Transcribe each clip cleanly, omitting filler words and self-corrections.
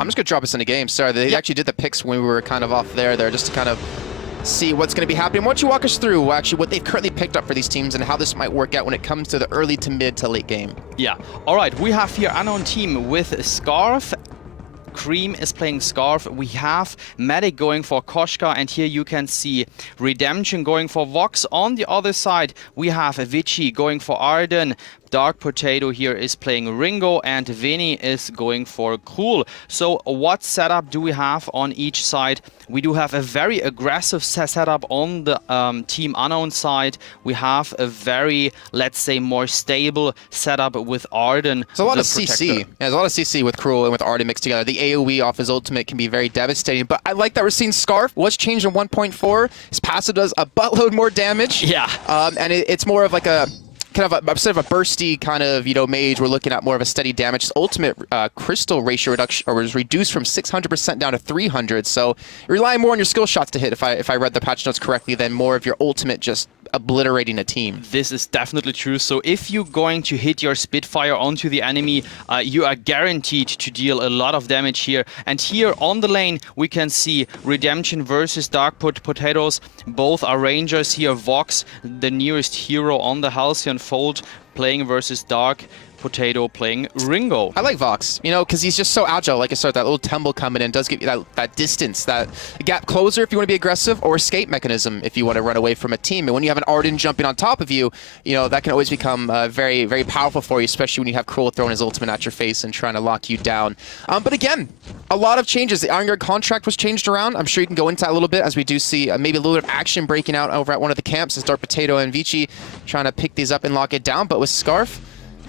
I'm just going to drop us in a game. Sorry, they actually did the picks when we were kind of off there just to kind of see what's going to be happening. Why don't you walk us through actually what they've currently picked up for these teams and how this might work out when it comes to the early to mid to late game? Yeah. All right. We have here Unknown team with Scarf. Cream is playing Scarf. We have Medic going for Koshka, and here you can see Redemption going for Vox. On the other side, we have Vici going for Arden. Dark Potato here is playing Ringo, and Vinny is going for Krul. So what setup do we have on each side? We do have a very aggressive setup on the Team Unknown side. We have a very, let's say, more stable setup with Arden. There's a lot of CC. Yeah, there's a lot of CC with Krul and with Arden mixed together. The AoE off his ultimate can be very devastating, but I like that we're seeing Scarf. What's changed in 1.4? His passive does a buttload more damage. Yeah. And it's more of like a kind of instead of a bursty kind of, mage, we're looking at more of a steady damage. His ultimate crystal ratio reduction was reduced from 600% down to 300. So you're relying more on your skill shots to hit, if I read the patch notes correctly, than more of your ultimate just obliterating a team. This is definitely true. So if you're going to hit your Spitfire onto the enemy, you are guaranteed to deal a lot of damage here. And here on the lane, we can see Redemption versus Dark Potatoes. Both are Rangers here. Vox, the nearest hero on the Halcyon Fold, playing versus Dark Potato playing Ringo. I like Vox, because he's just so agile. Like I said, that little tumble coming in does give you that distance, that gap closer if you want to be aggressive, or escape mechanism if you want to run away from a team. And when you have an Arden jumping on top of you, that can always become very, very powerful for you, especially when you have Krul throwing his ultimate at your face and trying to lock you down. But again, a lot of changes. The Iron Guard contract was changed around. I'm sure you can go into that a little bit as we do see maybe a little bit of action breaking out over at one of the camps as Dark Potato and Vici trying to pick these up and lock it down. But with Scarf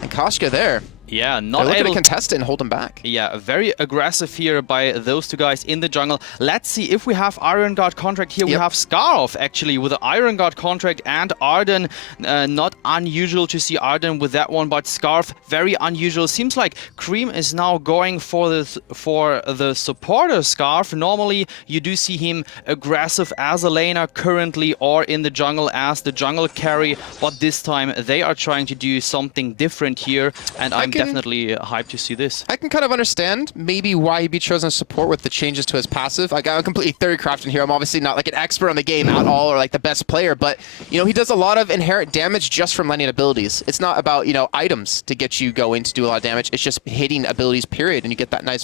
and Koshka there, yeah, not able able to contest it and hold him back. Yeah, very aggressive here by those two guys in the jungle. Let's see if we have Iron Guard contract here. Yep. We have Scarf actually with the Iron Guard contract and Arden. Not unusual to see Arden with that one, but Scarf very unusual. Seems like Cream is now going for the supporter Scarf. Normally you do see him aggressive as a laner currently, or in the jungle as the jungle carry, but this time they are trying to do something different here, and I'm definitely hyped to see this. I can kind of understand maybe why he'd be chosen as support with the changes to his passive. I'm completely theory crafting here. I'm obviously not like an expert on the game at all, or like the best player, but he does a lot of inherent damage just from landing abilities. It's not about items to get you going to do a lot of damage. It's just hitting abilities, period, and you get that nice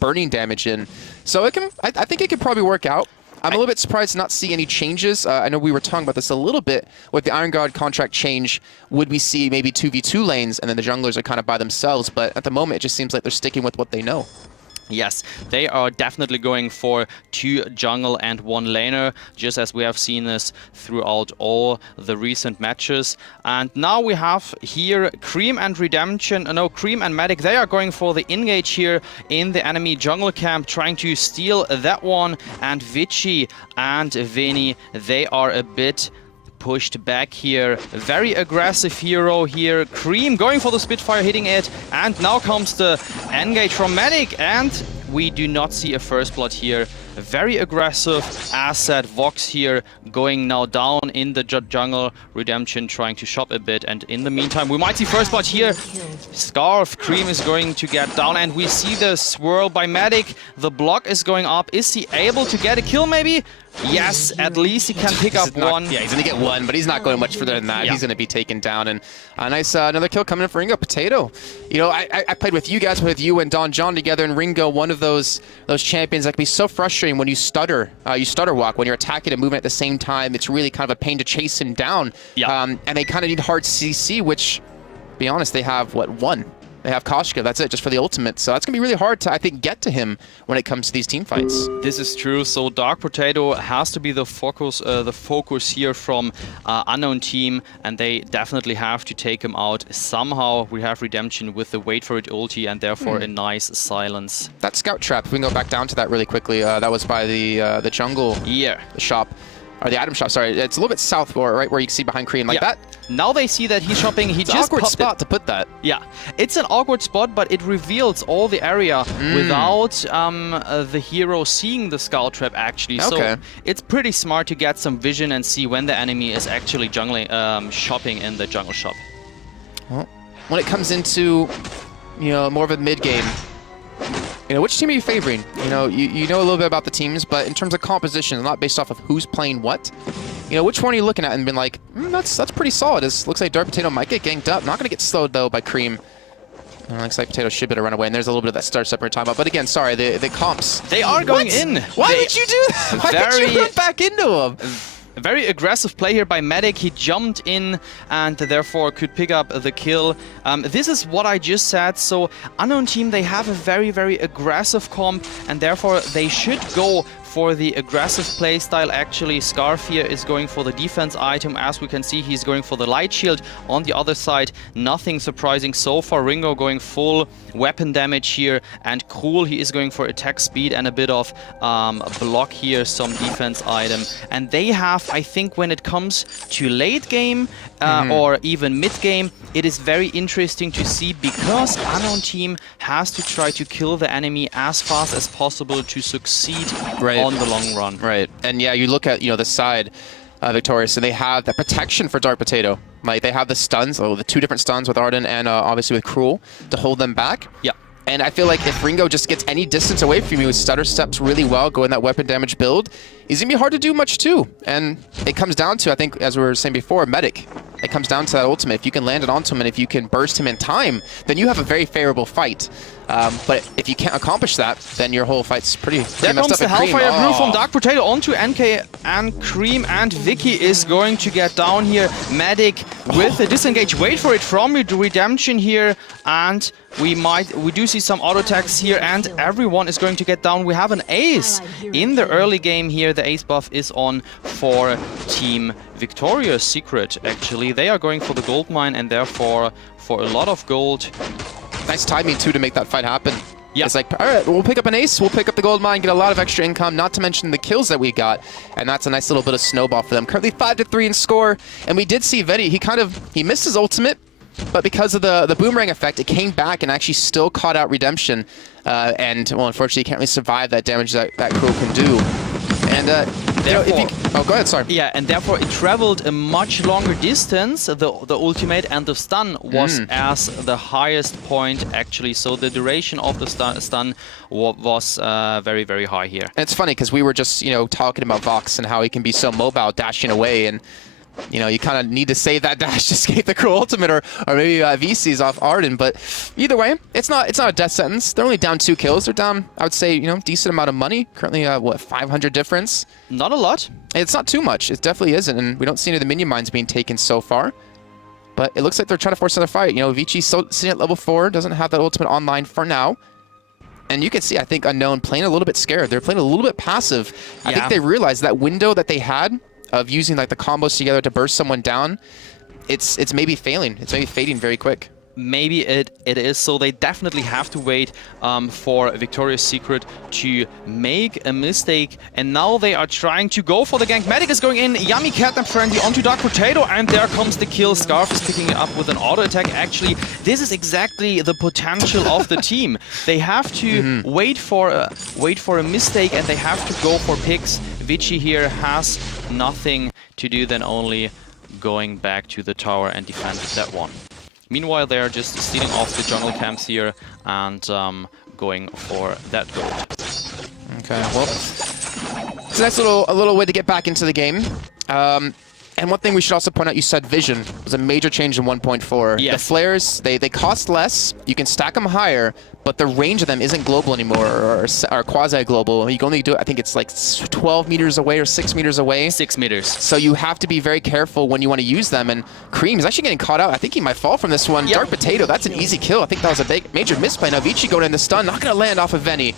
burning damage in. So I think it could probably work out. I'm a little bit surprised to not see any changes. I know we were talking about this a little bit with the Iron Guard contract change. Would we see maybe 2v2 lanes and then the junglers are kind of by themselves? But at the moment, it just seems like they're sticking with what they know. Yes, they are definitely going for 2 jungle and 1 laner, just as we have seen this throughout all the recent matches. And now we have here Cream and Redemption, no, Cream and Medic. They are going for the engage here in the enemy jungle camp, trying to steal that one. And Vici and Vinny, they are a bit pushed back here. Very aggressive hero here. Cream going for the Spitfire, hitting it, and now comes the engage from Medic, and we do not see a first blood here. Very aggressive asset. Vox here going now down in the jungle. Redemption trying to shop a bit, and in the meantime we might see first blood here. Scarf, Cream is going to get down, and we see the swirl by Medic. The block is going up. Is he able to get a kill maybe? Yes, at least he can pick up one. Yeah, he's going to get one, but he's not going much further than that. Yeah. He's going to be taken down, and a nice another kill coming in for Ringo. Potato. I played with you guys, with you and Don John together, and Ringo, one of those champions that can be so frustrating when you stutter walk, when you're attacking and moving at the same time. It's really kind of a pain to chase him down. Yeah. And they kind of need hard CC, which, to be honest, they have, what, 1? They have Koshka, that's it, just for the ultimate. So that's going to be really hard to, I think, get to him when it comes to these team fights. This is true. So Dark Potato has to be the focus here from Unknown team, and they definitely have to take him out. Somehow we have Redemption with the wait for it ulti, and therefore a nice silence. That scout trap, if we can go back down to that really quickly, that was by the jungle shop. Or the item shop, sorry. It's a little bit south, right where you can see behind Cream, like that. Now they see that he's shopping. He it's just an awkward spot to put that. Yeah, it's an awkward spot, but it reveals all the area without the hero seeing the scout trap actually. Okay. So it's pretty smart to get some vision and see when the enemy is actually shopping in the jungle shop. Well, when it comes into more of a mid game, You know, which team are you favoring? You know, you know a little bit about the teams, but in terms of composition, not based off of who's playing what. You know, which one are you looking at and been like, that's pretty solid. It looks like Dark Potato might get ganked up. Not going to get slowed, though, by Cream. And it looks like Potato should be able to run away, and there's a little bit of that start step we're talking about. But again, sorry, the comps. They are going in. Why would you do that? Why did you run back into them? A very aggressive play here by Medic. He jumped in and therefore could pick up the kill. This is what I just said. So Unknown Team, they have a very, very aggressive comp, and therefore they should go for the aggressive playstyle. Actually, Scarf here is going for the defense item. As we can see, he's going for the light shield. On the other side, nothing surprising so far. Ringo going full weapon damage here, and Krul, he is going for attack speed and a bit of block here, some defense item. And they have, I think, when it comes to late game or even mid game, it is very interesting to see, because Unknown Team has to try to kill the enemy as fast as possible to succeed on the long run. Right. And yeah, you look at, you know, the side, Victorious, so they have the protection for Dark Potato. Like, they have the stuns, the 2 different stuns with Arden and obviously with Krul to hold them back. Yeah. And I feel like if Ringo just gets any distance away from you, stutter steps really well, going that weapon damage build, he's going to be hard to do much too. And it comes down to, I think, as we were saying before, Medic. It comes down to that ultimate. If you can land it onto him and if you can burst him in time, then you have a very favorable fight. But if you can't accomplish that, then your whole fight's pretty messed up. There comes the Hellfire Brew from Dark Potato onto NK and Cream, and Vicky is going to get down here. Medic with the disengage. Wait for it from Redemption here, and we do see some auto attacks here, and everyone is going to get down. We have an ace in the early game here. The ace buff is on for Team Victorious Secret, actually. They are going for the gold mine, and therefore for a lot of gold. Nice timing, too, to make that fight happen. Yeah. It's like, all right, we'll pick up an ace, we'll pick up the gold mine, get a lot of extra income, not to mention the kills that we got. And that's a nice little bit of snowball for them. Currently 5-3 in score. And we did see Vedi, he missed his ultimate, but because of the boomerang effect, it came back and actually still caught out Redemption. And, well, unfortunately, he can't really survive that damage that Crow can do. And, oh, go ahead, sorry. Yeah, and therefore it traveled a much longer distance, the ultimate, and the stun was as the highest point, actually. So the duration of the stun was very, very high here. And it's funny, because we were just, you know, talking about Vox and how he can be so mobile, dashing away, and you know, you kind of need to save that dash to escape the Cruel Ultimate or maybe VCs off Arden. But either way, it's not a death sentence. They're only down 2 kills. They're down, I would say, you know, decent amount of money. Currently, what, 500 difference? Not a lot. It's not too much. It definitely isn't. And we don't see any of the minion mines being taken so far. But it looks like they're trying to force another fight. You know, Vici sitting at level 4, doesn't have that ultimate online for now. And you can see, I think, Unknown playing a little bit scared. They're playing a little bit passive. I think they realized that window that they had of using like the combos together to burst someone down, it's maybe failing. It's maybe fading very quick. Maybe it is, so they definitely have to wait for Victorious Secret to make a mistake. And now they are trying to go for the gank. Medic is going in, Yummy Catnap friendly onto Dark Potato, and there comes the kill. Scarf is picking it up with an auto attack. Actually, this is exactly the potential of the team. They have to wait for a mistake, and they have to go for picks. Vici here has nothing to do than only going back to the tower and defend that one. Meanwhile, they're just stealing off the jungle camps here and going for that gold. Okay, well, it's a nice little way to get back into the game. And one thing we should also point out, you said vision was a major change in 1.4. Yes. The flares, they cost less, you can stack them higher, but the range of them isn't global anymore, or quasi-global. You can only do it, I think it's like 12 meters away or 6 meters away. 6 meters. So you have to be very careful when you want to use them, and Cream is actually getting caught out. I think he might fall from this one. Yep. Dark Potato, that's an easy kill. I think that was a major misplay. Now Vici going in the stun, not going to land off of Veni.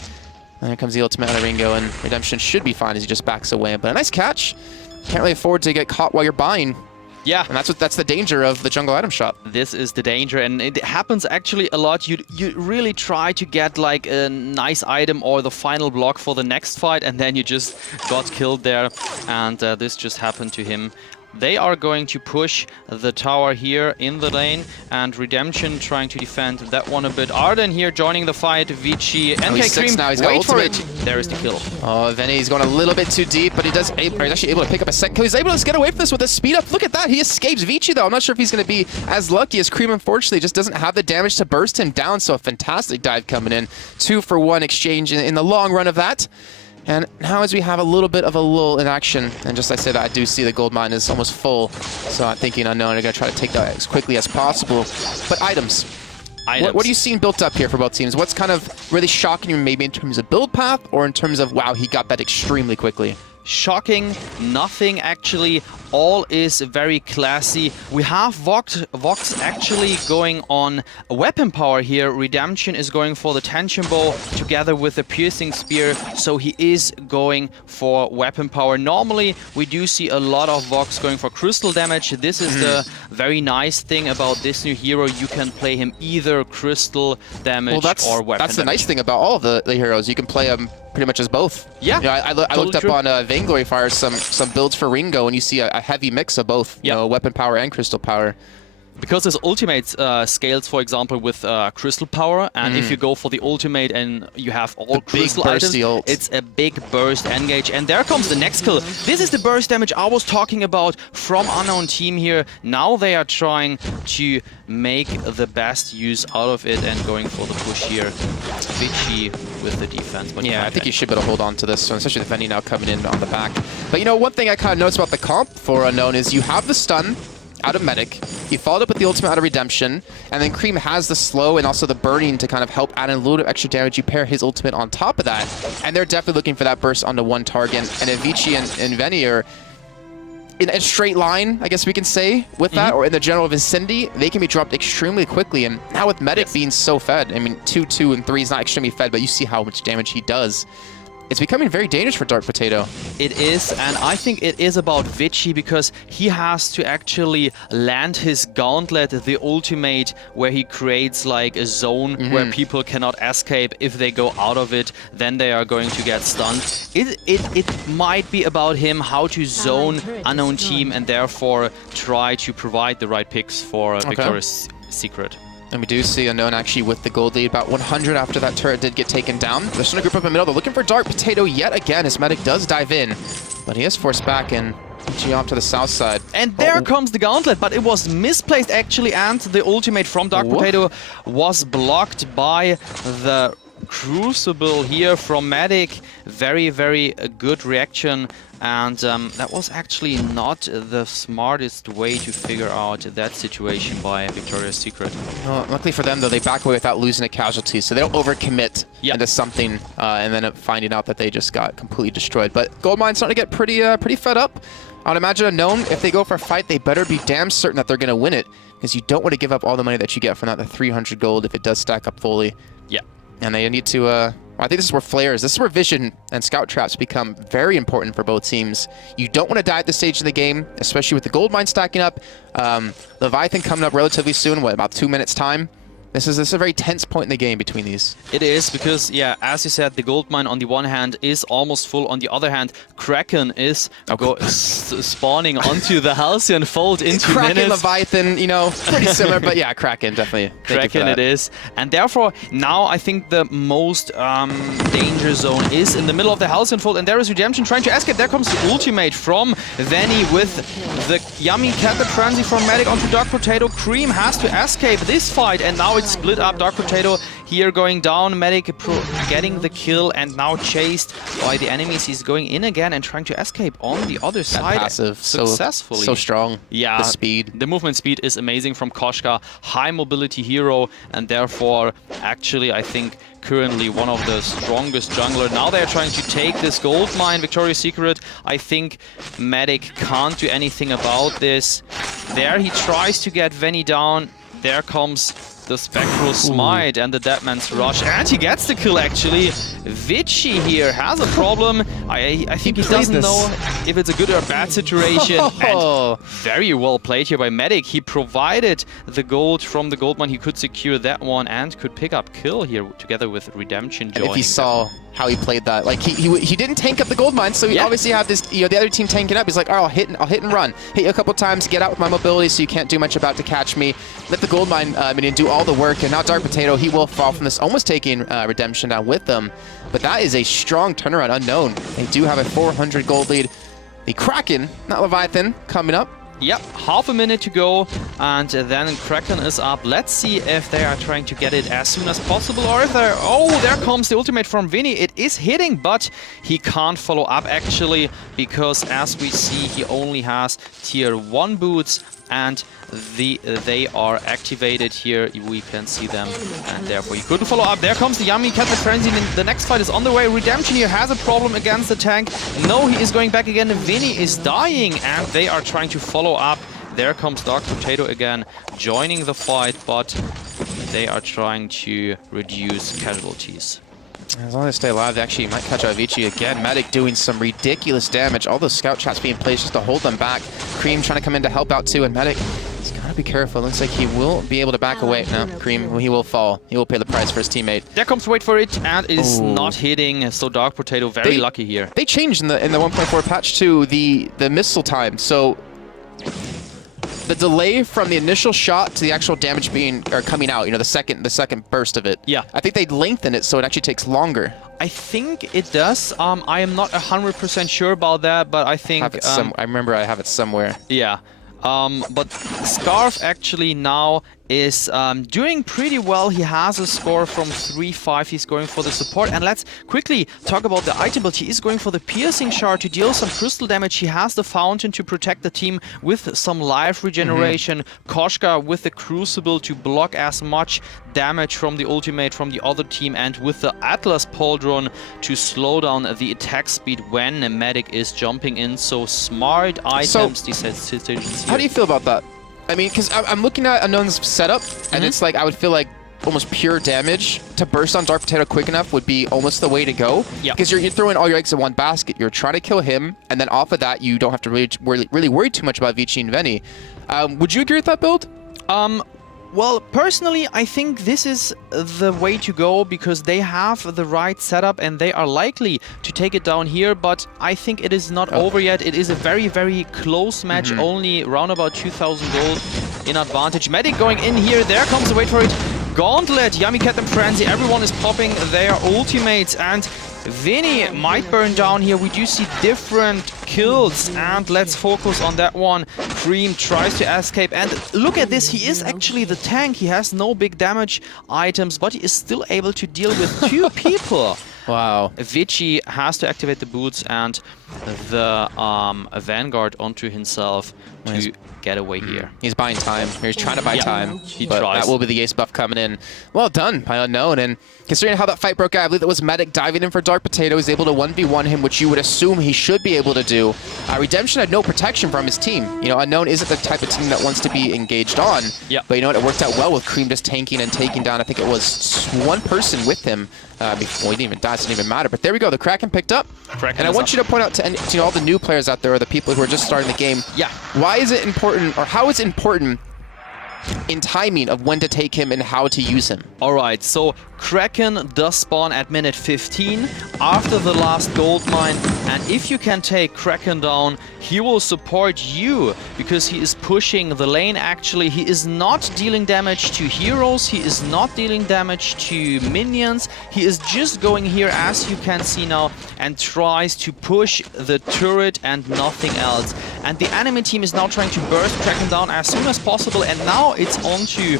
And there comes the ultimate on Ringo, and Redemption should be fine as he just backs away. But a nice catch. Can't really afford to get caught while you're buying. Yeah. And that's the danger of the jungle item shop. This is the danger, and it happens actually a lot. You really try to get like a nice item or the final block for the next fight, and then you just got killed there, and this just happened to him. They are going to push the tower here in the lane, and Redemption trying to defend that one a bit. Arden here joining the fight. Vici, NK Cream, now. He's got wait for ultimate. it. There is the kill. Oh, Veni, he's going a little bit too deep, but he's actually able to pick up a second kill. He's able to get away from this with a speed up. Look at that. He escapes Vici, though. I'm not sure if he's going to be as lucky as Cream, unfortunately. Just doesn't have the damage to burst him down, so a fantastic dive coming in. 2-for-1 exchange in the long run of that. And now as we have a little bit of a lull in action, and just like I said, I do see the gold mine is almost full, so I'm thinking Unknown are going to try to take that as quickly as possible. But items. What are you seeing built up here for both teams? What's kind of really shocking you maybe in terms of build path, or in terms of, wow, he got that extremely quickly? Shocking, nothing actually. All is very classy. We have Vox actually going on weapon power here. Redemption is going for the tension bow together with the piercing spear, so he is going for weapon power. Normally we do see a lot of Vox going for crystal damage. This is the very nice thing about this new hero. You can play him either crystal damage or weapon That's the damage. nice thing about all of the heroes. You can play them pretty much as both. Yeah, you know, I looked up on Vainglory Fire some builds for Ringo, and you see a heavy mix of both, you know, weapon power and crystal power. Because his ultimate scales, for example, with crystal power, and if you go for the ultimate and you have all crystal items, it's a big burst engage. And there comes the next kill. This is the burst damage I was talking about from Unknown team here. Now they are trying to make the best use out of it and going for the push here. Vici with the defense. But yeah, I think you should be able to hold on to this one, especially with Veni now coming in on the back. But you know, one thing I kind of noticed about the comp for Unknown is you have the stun out of Medic, he followed up with the ultimate out of Redemption, and then Cream has the slow and also the burning to kind of help add in a little bit of extra damage. You pair his ultimate on top of that, and they're definitely looking for that burst onto one target. And if Vici and Veni are in a straight line, I guess we can say, with that, or in the general vicinity, they can be dropped extremely quickly. And now with Medic being so fed, I mean, 2, 2, and 3 is not extremely fed, but you see how much damage he does. It's becoming very dangerous for Dark Potato. It is, and I think it is about Vici because he has to actually land his gauntlet, the ultimate, where he creates like a zone where people cannot escape. If they go out of it, then they are going to get stunned. It might be about him how to zone Unknown team and therefore try to provide the right picks for Victoria's Secret. And we do see Unknown actually with the gold lead, about 100 after that turret did get taken down. They're starting to group up in the middle. They're looking for Dark Potato yet again as Medic does dive in, but he is forced back and off to the south side. And there comes the gauntlet, but it was misplaced actually, and the ultimate from Dark Potato was blocked by the Crucible here from Medic. Very, very good reaction. And that was actually not the smartest way to figure out that situation by Victoria's Secret. Well, luckily for them, though, they back away without losing a casualty, so they don't overcommit into something and then finding out that they just got completely destroyed. But Goldmine's starting to get pretty fed up. I would imagine Unknown, if they go for a fight, they better be damn certain that they're going to win it, because you don't want to give up all the money that you get from that, the 300 gold, if it does stack up fully. Yeah. And they need to... I think this is where flares, this is where vision and scout traps become very important for both teams. You don't want to die at this stage of the game, especially with the gold mine stacking up. Leviathan coming up relatively soon, what, about 2 minutes time? This is a very tense point in the game between these. It is, because, yeah, as you said, the gold mine on the one hand is almost full. On the other hand, Kraken is spawning onto the Halcyon Fold in 2 minutes. Kraken, Leviathan, you know, pretty similar, but yeah, Kraken, definitely. Kraken it is. And therefore, now I think the most danger zone is in the middle of the Halcyon Fold, and there is Redemption trying to escape. There comes the ultimate from Veni with the yummy Captain Frenzy from Medic onto Dark Potato. Cream has to escape this fight, and now it's split up. Dark Potato here going down, Medic getting the kill, and now chased by the enemies. He's going in again and trying to escape on the other side passive, successfully. So strong. Yeah, the speed. The movement speed is amazing from Koshka. High mobility hero, and therefore actually I think currently one of the strongest jungler. Now they're trying to take this gold mine, Victoria's Secret. I think Medic can't do anything about this. There he tries to get Veni down. There comes the Spectral Smite and the Deadman's Rush, and he gets the kill actually. Vici here has a problem. I think he doesn't know if it's a good or bad situation. And very well played here by Medic. He provided the gold from the gold mine. He could secure that one and could pick up kill here together with Redemption joining. And if he saw how he played that. Like he didn't tank up the gold mine, so he obviously had this, the other team tanking up. He's like, oh, I'll hit and run. Hit you a couple times, get out with my mobility so you can't do much about to catch me. Let the gold mine and do all the work, and now Dark Potato, he will fall from this, almost taking Redemption down with them. But that is a strong turnaround. Unknown, they do have a 400 gold lead. The Kraken, not Leviathan, coming up. Yep, half a minute to go, and then Kraken is up. Let's see if they are trying to get it as soon as possible, or if they're... Oh, there comes the ultimate from Vinny. It is hitting, but he can't follow up, actually, because as we see, he only has tier 1 boots, and they are activated here. We can see them, and therefore he couldn't follow up. There comes the Yummy Cat, the Frenzy, and the next fight is on the way. Redemption here has a problem against the tank. No, he is going back again. Vinny is dying, and they are trying to follow up. There comes Dark Potato again, joining the fight, but they are trying to reduce casualties. As long as they stay alive, they actually might catch Avicii again. Medic doing some ridiculous damage. All those scout traps being placed just to hold them back. Cream trying to come in to help out too, and Medic, he's got to be careful. Looks like he will be able to back away. No, Cream, he will fall. He will pay the price for his teammate. There comes Wait For It, and it is not hitting, so Dark Potato very lucky here. They changed in the 1.4 patch too, the missile time. So the delay from the initial shot to the actual damage coming out, the second burst of it. Yeah. I think they lengthen it so it actually takes longer. I think it does. I am not 100% sure about that, but I think... I remember I have it somewhere. Yeah. But Scarf actually now is doing pretty well. He has a score from 3-5. He's going for the support. And let's quickly talk about the item build. He is going for the Piercing Shard to deal some crystal damage. He has the Fountain to protect the team with some life regeneration. Koshka with the Crucible to block as much damage from the ultimate from the other team. And with the Atlas Pauldron to slow down the attack speed when a medic is jumping in. So smart items, decisions. How do you feel about that? I mean, because I'm looking at Unknown's setup, and it's like, I would feel like almost pure damage to burst on Dark Potato quick enough would be almost the way to go. Yeah. Because you're throwing all your eggs in one basket. You're trying to kill him, and then off of that, you don't have to really worry too much about Vici and Venny. Would you agree with that build? Well, personally, I think this is the way to go because they have the right setup and they are likely to take it down here, but I think it is not over yet. It is a very, very close match, only around about 2,000 gold in advantage. Medic going in here, there comes the Wait For It. Gauntlet, Yummy Cat and Frenzy, everyone is popping their ultimates, and Vinny might burn down here. We do see different kills, and let's focus on that one. Cream tries to escape, and look at this, he is actually the tank. He has no big damage items, but he is still able to deal with 2 people. Wow. Vici has to activate the boots and the Vanguard onto himself to get away here. He's buying time. He's trying to buy time. He tries. That will be the ace buff coming in. Well done by Unknown. And considering how that fight broke out, I believe that was Medic diving in for Dark Potato. He's able to 1v1 him, which you would assume he should be able to do. Redemption had no protection from his team. Unknown isn't the type of team that wants to be engaged on. Yeah. But you know what? It worked out well with Cream just tanking and taking down, I think it was one person with him. Well, he didn't even die, so it didn't even matter. But there we go. The Kraken picked up. And I want you to point out to all the new players out there, or the people who are just starting the game, why is it important, or how is it important in timing of when to take him and how to use him? All right, so Kraken does spawn at minute 15 after the last gold mine, and if you can take Kraken down, he will support you because he is pushing the lane. Actually, he is not dealing damage to heroes, he is not dealing damage to minions, he is just going here, as you can see now, and tries to push the turret and nothing else. And the enemy team is now trying to burst Kraken down as soon as possible, and now it's on to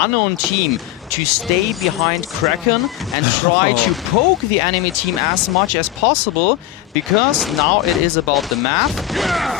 Unknown team to stay behind Kraken and try to poke the enemy team as much as possible, because now it is about the math.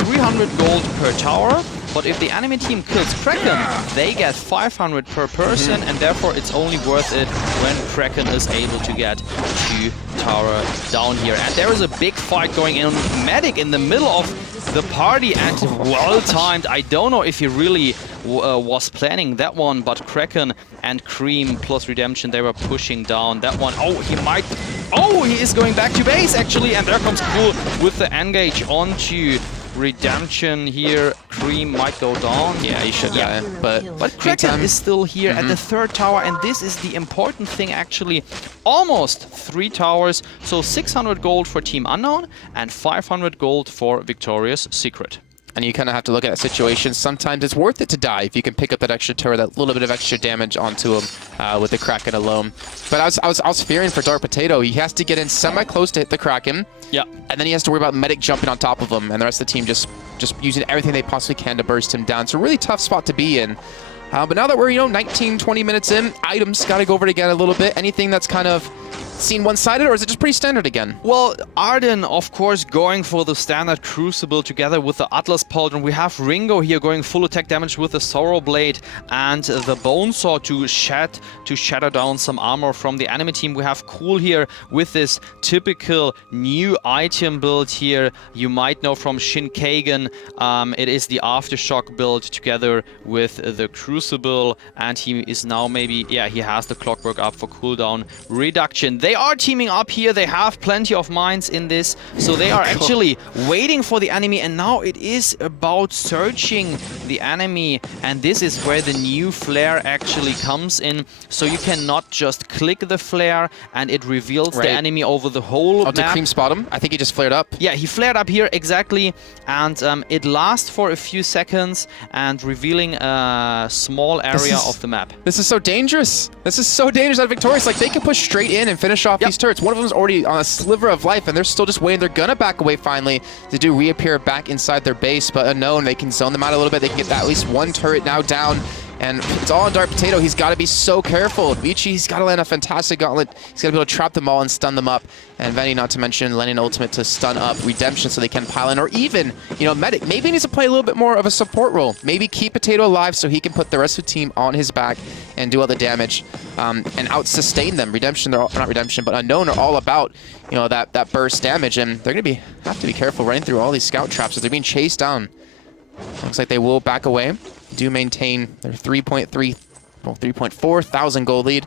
300 gold per tower, but if the enemy team kills Kraken, they get 500 per person, and therefore it's only worth it when Kraken is able to get 2 tower down here. And there is a big fight going on. Medic in the middle of the party, and well timed. I don't know if he really was planning that one, but Kraken and Cream plus Redemption, they were pushing down that one. Oh, he might... Oh, he is going back to base, actually, and there comes Cool with the engage onto Redemption here. Cream might go down. Yeah, he should die. But Kraken meantime, is still here at the third tower, and this is the important thing actually. Almost 3 towers, so 600 gold for Team Unknown and 500 gold for Victorious Secret. And you kind of have to look at that situation. Sometimes it's worth it to die if you can pick up that extra turret, that little bit of extra damage onto him with the Kraken alone. But I was fearing for Dark Potato. He has to get in semi-close to hit the Kraken. Yeah. And then he has to worry about Medic jumping on top of him, and the rest of the team just using everything they possibly can to burst him down. It's a really tough spot to be in. But now that we're, 19, 20 minutes in, items got to go over it again a little bit. Anything that's kind of seen one-sided, or is it just pretty standard again? Well, Arden, of course, going for the standard Crucible together with the Atlas Pauldron. We have Ringo here going full attack damage with the Sorrow Blade and the Bone Saw to shatter down some armor from the enemy team. We have Cool here with this typical new item build here. You might know from Shinkagen. It is the Aftershock build together with the Crucible, and he is now maybe, yeah, he has the Clockwork up for cooldown reduction. They are teaming up here. They have plenty of mines in this, so they are actually waiting for the enemy, and now it is about searching the enemy, and this is where the new flare actually comes in. So you cannot just click the flare and it reveals the enemy over the whole map. Did Cream spot him? I think he just flared up. Yeah, he flared up here, exactly, and it lasts for a few seconds and revealing a small area of the map. This is so dangerous. This is so dangerous at Victorious. Like, they can push straight in and finish off these turrets. One of them's already on a sliver of life, and they're still just waiting. They're gonna back away finally to do reappear back inside their base, but Unknown, they can zone them out a little bit. They can get at least one turret now down, and it's all on Dark Potato. He's got to be so careful. Vici, he's got to land a fantastic gauntlet. He's got to be able to trap them all and stun them up. And Venny, not to mention, landing ultimate to stun up Redemption so they can pile in. Or even, Medic. Maybe he needs to play a little bit more of a support role. Maybe keep Potato alive so he can put the rest of the team on his back and do all the damage and out-sustain them. Redemption, they're all, not Redemption, but Unknown are all about, that burst damage. And they're going to have to be careful running through all these scout traps as they're being chased down. Looks like they will back away. Do maintain their 3.4 thousand gold lead.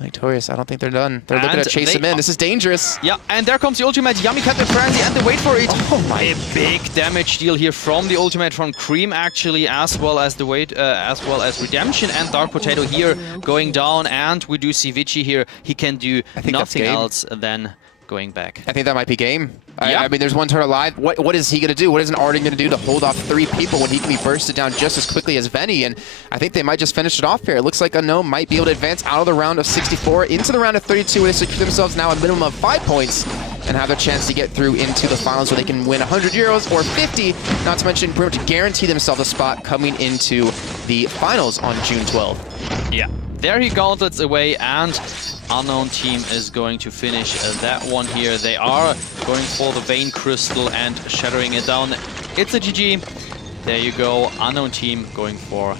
Victorious, I don't think they're done. They're looking to chase him in. This is dangerous. Yeah, and there comes the ultimate. Yummy cut the frenzy, and they wait for it. Oh my! A big damage deal here from the ultimate from Cream, actually, as well as the Redemption and Dark Potato here going down. And we do see Vici here. He can do nothing else than going back. I think that might be game. Yeah. I mean, there's one turret alive. What is he going to do? What is an Arden going to do to hold off 3 people when he can be bursted down just as quickly as Venny? And I think they might just finish it off here. It looks like Unknown might be able to advance out of the round of 64 into the round of 32, where they secure themselves now a minimum of 5 points and have a chance to get through into the finals where they can win 100 euros or 50, not to mention pretty much guarantee themselves a spot coming into the finals on June 12th. Yeah, there he gauntlets away, and Unknown team is going to finish that one here. They are going for the Vein Crystal and shattering it down. It's a GG. There you go. Unknown team going for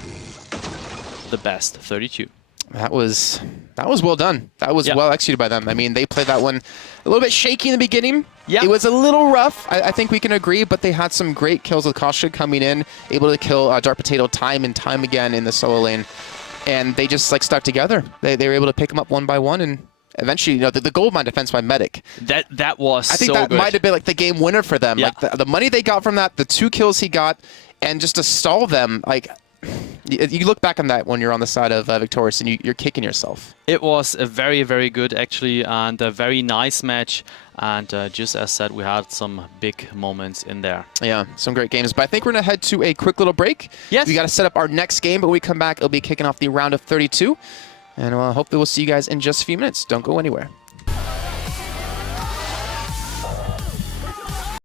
the best 32. That was well done. That was well executed by them. I mean, they played that one a little bit shaky in the beginning. Yeah. It was a little rough, I think we can agree, but they had some great kills with Koshka coming in, able to kill Dark Potato time and time again in the solo lane. And they just stuck together. They were able to pick them up one by one, and eventually, the gold mine defense by Medic. That was so good. I think that might have been the game winner for them. Yeah. The money they got from that, the 2 kills he got, and just to stall them, you look back on that when you're on the side of Victorious, and you're kicking yourself. It was a very, very good, actually, and a very nice match. And just as said, we had some big moments in there. Yeah, some great games. But I think we're going to head to a quick little break. Yes. We got to set up our next game, but when we come back, it'll be kicking off the round of 32. And hopefully we'll see you guys in just a few minutes. Don't go anywhere.